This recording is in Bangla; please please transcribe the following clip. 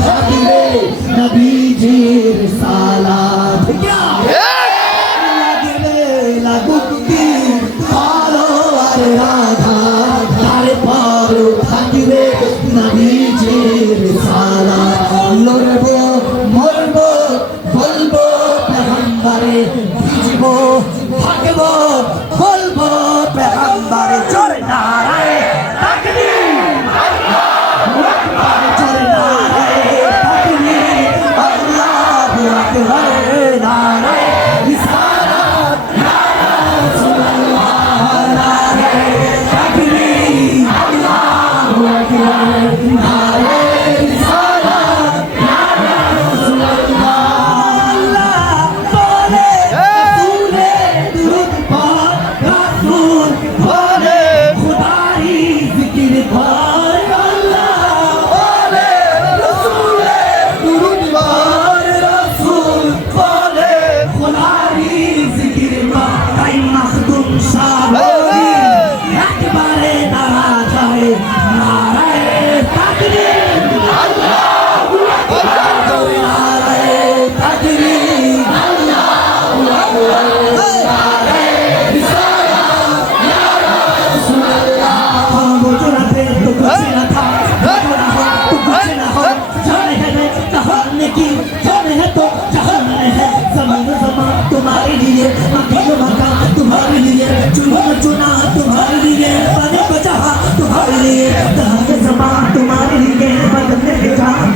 থাকিবে নবীজির সালাত লাগিলে লাগুক কি ভালো আর রাধা তারপর থাকিবে নবীজির সালাত লড়বো মরবো বলবো পেগম্বরে ভিজবো থাকবো বলবো পেগম্বরে জোরে নারায়ে তাকবীর আল্লাহু আকবার জোরে নারায়ে তাকবীর আল্লাহু আকবার নারায়ে রিসালাত নারা রাসূলুল্লাহ নারায়ে তাকবীর আল্লাহু আকবার নারায়ে রিসালাত নারা রাসূলুল্লাহ আল্লাহ বলে রাসূলে দুরূদ পড় রাসূল বলে খুদাই জিকির কর আল্লাহ বলে রাসূলে দুরূদ পড় রাসূল বলে খুদাই জিকির কর তাই মাখদুম সাবরি একবারে দাঁড়া যায় নারায়ে তাকবীর আল্লাহু আকবার নারায়ে তাকবীর আল্লাহু আকবার নারায়ে রিসালাত নারা রাসূলুল্লাহ वो जो ना थे तो कुछ ना था वो जो ना हो तो कुछ ना हो जाने है जहान की जाने है तो जहान है ज़मीन ज़मान तुम्हारे लिए मकान मकान तुम्हारे लिए चुना चुना तुम्हारे लिए बने बचा तुम्हारे लिए जहान ज़मान तुम्हारे लिए बदलने के जहां